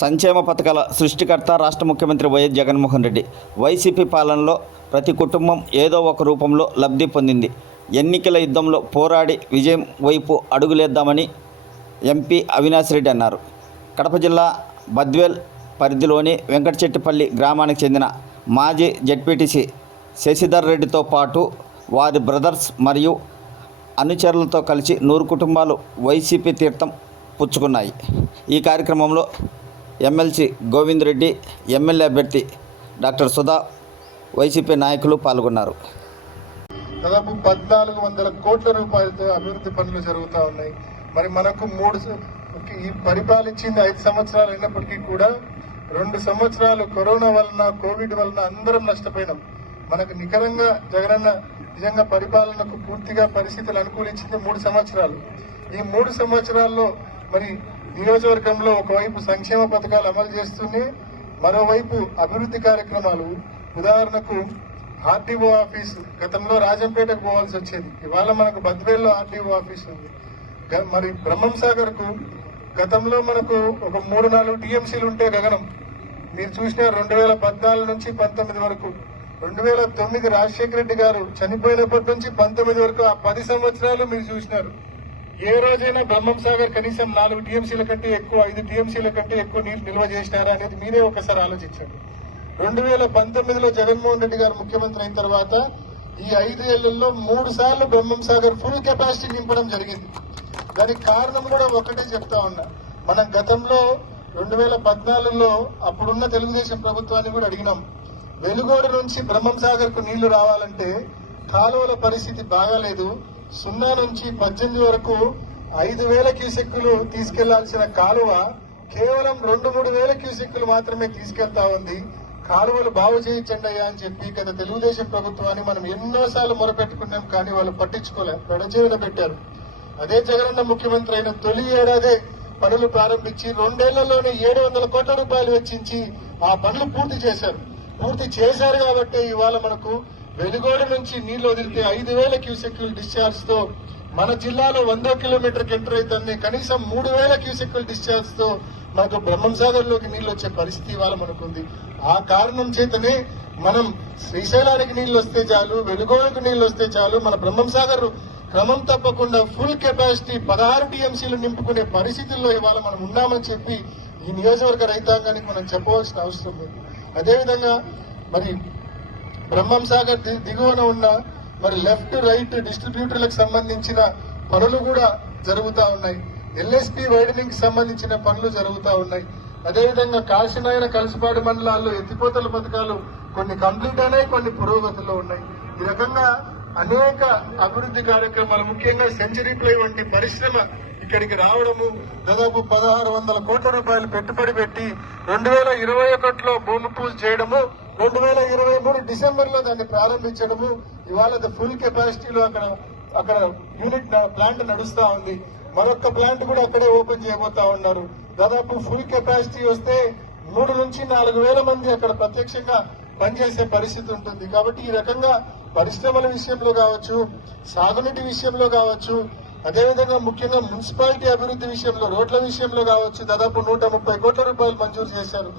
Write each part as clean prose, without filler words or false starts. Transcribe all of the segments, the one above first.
సంక్షేమ పథకాల సృష్టికర్త రాష్ట్ర ముఖ్యమంత్రి వైఎస్ జగన్మోహన్ రెడ్డి. వైసీపీ పాలనలో ప్రతి కుటుంబం ఏదో ఒక రూపంలో లబ్ధి పొందింది. ఎన్నికల యుద్ధంలో పోరాడి విజయం వైపు అడుగులేద్దామని ఎంపీ అవినాష్ రెడ్డి అన్నారు. కడప జిల్లా బద్వేల్ పరిధిలోని వెంకటచెట్టిపల్లి గ్రామానికి చెందిన మాజీ జెడ్పీటీసీ శశిధర్ రెడ్డితో పాటు వారి బ్రదర్స్ మరియు అనుచరులతో కలిసి 100 కుటుంబాలు వైసీపీ తీర్థం పుచ్చుకున్నాయి. ఈ కార్యక్రమంలో ఎమ్మెల్సీ గోవింద్ రెడ్డి, ఎమ్మెల్యే అభ్యర్థి డాక్టర్ సుధా, వైసీపీ నాయకులు పాల్గొన్నారు. దాదాపు 1400 కోట్ల రూపాయలతో అభివృద్ధి పనులు జరుగుతూ ఉన్నాయి. మరి మనకు ఈ పరిపాలించింది 5 సంవత్సరాలు అయినప్పటికీ కూడా 2 సంవత్సరాలు కరోనా వలన, కోవిడ్ వలన అందరం నష్టపోయినాం. మనకు నికరంగా జగనన్న నిజంగా పరిపాలనకు పూర్తిగా పరిస్థితులు అనుకూలించింది 3 సంవత్సరాలు. ఈ 3 సంవత్సరాల్లో మరి నియోజకవర్గంలో ఒకవైపు సంక్షేమ పథకాలు అమలు చేస్తూనే మరోవైపు అభివృద్ధి కార్యక్రమాలు, ఉదాహరణకు ఆర్డీఓ ఆఫీస్ గతంలో రాజంపేటకు పోవాల్సి వచ్చేది, ఇవాళ మనకు బద్వేల్లో ఆర్డీఓ ఆఫీస్ ఉంది. మరి బ్రహ్మం సాగర్ కు గతంలో మనకు ఒక 3-4 టీఎంసీలు ఉంటే గగనం. మీరు చూసిన 2014 నుంచి 19 వరకు, 2009 రాజశేఖర రెడ్డి గారు చనిపోయినప్పటి నుంచి 19 వరకు ఆ 10 సంవత్సరాలు మీరు చూసినారు. ఏ రోజైనా బ్రహ్మం సాగర్ కనీసం 4 టీఎంసీల కంటే ఎక్కువ, 5 టీఎంసీల కంటే ఎక్కువ నీరు నిల్వ చేసినారా అనేది మీరే ఒకసారి ఆలోచించండి. 2019లో జగన్మోహన్ రెడ్డి గారు ముఖ్యమంత్రి అయిన తర్వాత ఈ 5 ఏళ్లలో 3 సార్లు బ్రహ్మం సాగర్ ఫుల్ కెపాసిటీ నింపడం జరిగింది. దానికి కారణం కూడా ఒకటే చెప్తా ఉన్నా. మనం గతంలో 2014లో అప్పుడున్న తెలుగుదేశం ప్రభుత్వాన్ని కూడా అడిగినాం. వెలుగోడు నుంచి బ్రహ్మం సాగర్ కు నీళ్లు రావాలంటే కాలువల పరిస్థితి బాగాలేదు. 0 నుంచి 18 వరకు 5,000 క్యూసెక్కులు తీసుకెళ్లాల్సిన కాలువ కేవలం 2-3 వేల క్యూసెక్కులు మాత్రమే తీసుకెళ్తా ఉంది. కాలువలు బాగు చేయించండి అయ్యా అని చెప్పి గత తెలుగుదేశం ప్రభుత్వాన్ని మనం ఎన్నోసార్లు మొరపెట్టుకున్నాం, కానీ వాళ్ళు పట్టించుకోలే, పెడచేవిన పెట్టారు. అదే జగనన్న ముఖ్యమంత్రి అయిన తొలి ఏడాదే పనులు ప్రారంభించి 2 ఏళ్లలోనే 700 కోట్ల రూపాయలు వెచ్చించి ఆ పనులు పూర్తి చేశారు కాబట్టి ఇవాళ మనకు వెలుగోడు నుంచి నీళ్లు వదిలితే 5,000 క్యూసెక్కుల డిశ్చార్జ్ తో మన జిల్లాలో 100 కిలోమీటర్కి ఎంటర్ అవుతుంది. కనీసం 3,000 క్యూసెక్కుల డిశ్చార్జ్ తో మనకు బ్రహ్మం సాగర్ లోకి నీళ్లు వచ్చే పరిస్థితి ఇవాళ మనకుంది. ఆ కారణం చేతనే మనం శ్రీశైలానికి నీళ్లు వస్తే చాలు, వెలుగోడుకు నీళ్లు వస్తే చాలు, మన బ్రహ్మం సాగర్ క్రమం తప్పకుండా ఫుల్ కెపాసిటీ 16 టీఎంసీలు నింపుకునే పరిస్థితుల్లో ఇవాళ మనం ఉన్నామని చెప్పి ఈ నియోజకవర్గ రైతాంగానికి మనం చెప్పవలసిన అవసరం లేదు. అదేవిధంగా మరి బ్రహ్మం సాగర్ దిగువన ఉన్న మరి లెఫ్ట్ రైట్ డిస్ట్రిబ్యూటర్లకు సంబంధించిన పనులు కూడా జరుగుతూ ఉన్నాయి. ఎల్ఎస్పీ వైడనింగ్ సంబంధించిన పనులు జరుగుతూ ఉన్నాయి. అదేవిధంగా కాశీనాయన కలసపాడు మండలాల్లో ఎత్తిపోతల పథకాలు కొన్ని కంప్లీట్ అయినాయి, కొన్ని పురోగతిలో ఉన్నాయి. ఈ రకంగా అనేక అభివృద్ధి కార్యక్రమాలు, ముఖ్యంగా సెంచరీ ప్లై వంటి పరిశ్రమ ఇక్కడికి రావడము, దాదాపు 1,600 కోట్ల రూపాయలు పెట్టుబడి పెట్టి 2021లో భూమి పూజ చేయడము, 2023 డిసెంబర్లో దాన్ని ప్రారంభించడము, ఇవాళ ఫుల్ కెపాసిటీలో అక్కడ యూనిట్ ప్లాంట్ నడుస్తా ఉంది. మరొక ప్లాంట్ కూడా అక్కడే ఓపెన్ చేయబోతా ఉన్నారు. దాదాపు ఫుల్ కెపాసిటీ వస్తే 3 నుంచి 4 వేల మంది అక్కడ ప్రత్యక్షంగా పనిచేసే పరిస్థితి ఉంటుంది. కాబట్టి ఈ రకంగా పరిశ్రమల విషయంలో కావచ్చు, సాగునీటి విషయంలో కావచ్చు, అదేవిధంగా ముఖ్యంగా మున్సిపాలిటీ అభివృద్ధి విషయంలో, రోడ్ల విషయంలో కావచ్చు, దాదాపు 130 కోట్ల రూపాయలు మంజూరు చేశారు.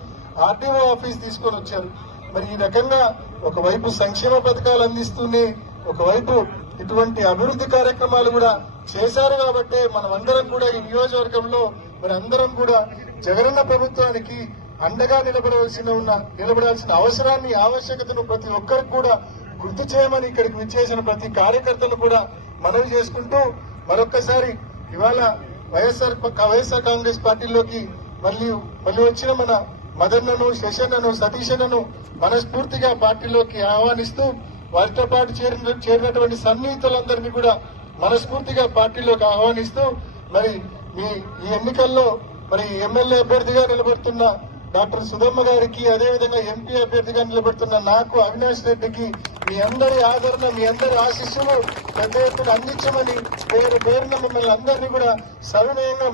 ఆర్డీఓ ఆఫీస్ తీసుకొని వచ్చారు. మరి ఈ రకంగా ఒకవైపు సంక్షేమ పథకాలు అందిస్తూనే ఒకవైపు ఇటువంటి అభివృద్ధి కార్యక్రమాలు కూడా చేశారు. కాబట్టి మనం అందరం కూడా ఈ నియోజకవర్గంలో మరి అందరం కూడా జగనన్న ప్రభుత్వానికి అండగా నిలబడాల్సిన అవసరాన్ని, ఆవశ్యకతను ప్రతి ఒక్కరికి కూడా గుర్తు చేయమని ఇక్కడికి విచ్చేసిన ప్రతి కార్యకర్తలు కూడా మనవి చేసుకుంటూ, మరొక్కసారి ఇవాళ వైఎస్ఆర్ కాంగ్రెస్ పార్టీలోకి మళ్ళీ వచ్చిన మన మదన్నను, శశన్నను, సతీషన్నను మనస్ఫూర్తిగా పార్టీలోకి ఆహ్వానిస్తూ, వారితో పాటు చేరినటువంటి సన్నిహితులందరినీ కూడా మనస్ఫూర్తిగా పార్టీలోకి ఆహ్వానిస్తూ, మరి ఈ ఎన్నికల్లో మరి ఎమ్మెల్యే అభ్యర్థిగా నిలబడుతున్న డాక్టర్ సుధమ్మ గారికి, అదేవిధంగా ఎంపీ అభ్యర్థిగా నిలబడుతున్న నాకు, అవినాష్ రెడ్డికి మీ అందరి ఆదరణ, మీ అందరి ఆశీస్సులు పెద్ద ఎత్తున అందించమని పేరున మిమ్మల్ని అందరినీ కూడా సవినయంగా